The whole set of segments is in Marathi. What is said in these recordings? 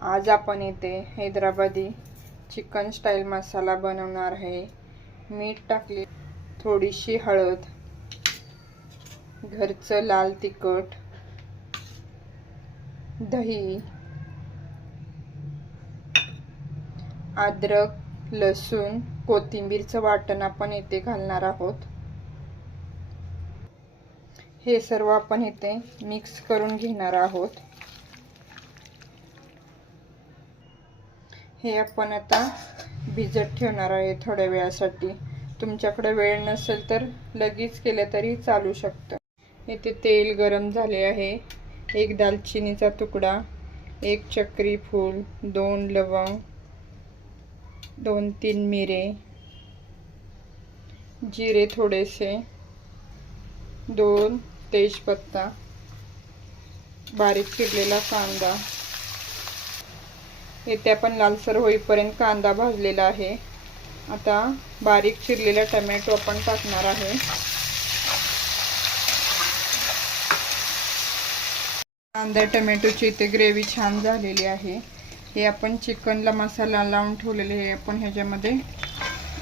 आज आपण इथे हैदराबादी चिकन स्टाईल मसाला बनवणार आहे। मीठ टाकले, थोडीशी हळद, घरचं लाल तिखट, दही, अद्रक, लसूण, कोथिंबीरचं वाटण आपण इथे घालणार आहोत। हे सर्व आपण इथे मिक्स करून घेणार आहोत। हे आपण आता भिजत ठेवणार आहे थोड्या वेळासाठी। तुमच्याकडे वेळ नसेल तर लगेच केलं तरी चालू शकतं। इथे तेल गरम झाले आहे। एक दालचिनीचा तुकडा, एक चक्री फूल, 2 लवंग, 2-3 मिरे, जिरे थोडेसे, 2 तेजपत्ता, बारीक चिरलेला कांदा। इथे आपण लालसर होईपर्यंत कांदा भाजलेला आहे। आता बारीक चिरलेला टोमॅटो आपण टाकणार आहे। कांदा टोमॅटोची इथे ग्रेव्ही छान झालेली आहे। हे आपण चिकनला मसाला लावून ठेवलेले हे आपण ह्याच्यामध्ये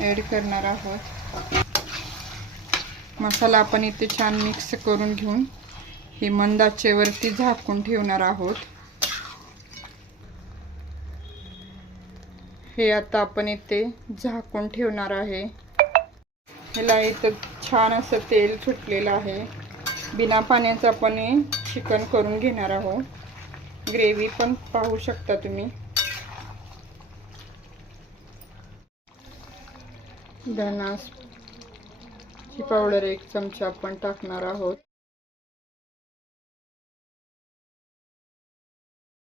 ॲड करणार आहोत। मसाला आपण इथे छान मिक्स करून घेऊन हे मंद आचेवरती झाकून ठेवणार आहोत। हे आता आपण इथे झाकून ठेवणार आहे। ह्याला इथं छान असं तेल सुटलेलं आहे। बिना पाण्याचं आपण हे चिकन करून घेणार आहोत। ग्रेव्ही पण पाहू शकता तुम्ही। धनाची पावडर 1 चमचा आपण टाकणार आहोत।